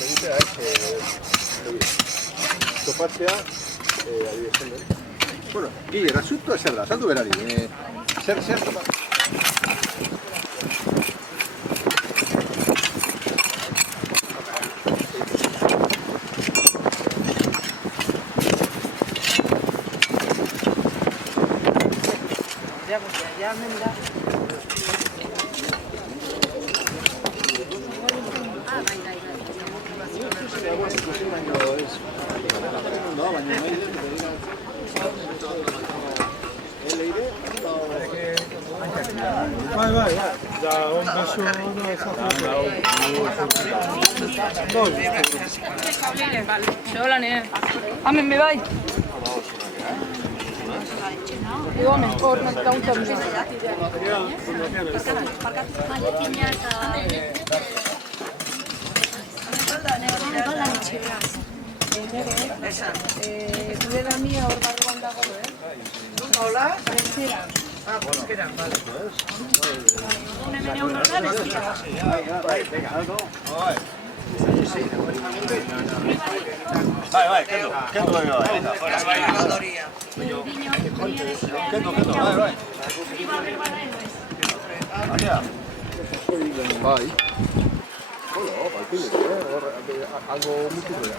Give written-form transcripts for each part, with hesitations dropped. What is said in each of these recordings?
Egitea, topatzea, adibidez, bueno, Guille, rasuntoa zer da, saldu berari, zer topatzea. Ya me mira. Bai, da on baso da Hemen be bai. Egonen, hor nahi Zure da mia hor barruan dago, Hola? Bertzera. Bozkera, vale. Bai, kendu bai. Kendu, bai. Bai. Algo múltiple.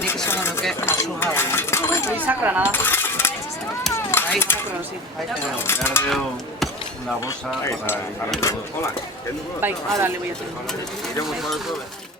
Nik esan nuke azu hau. Izakra nada. Bai, izakra, sí. Una bolsa para... Bai, ahora le voy a hacer.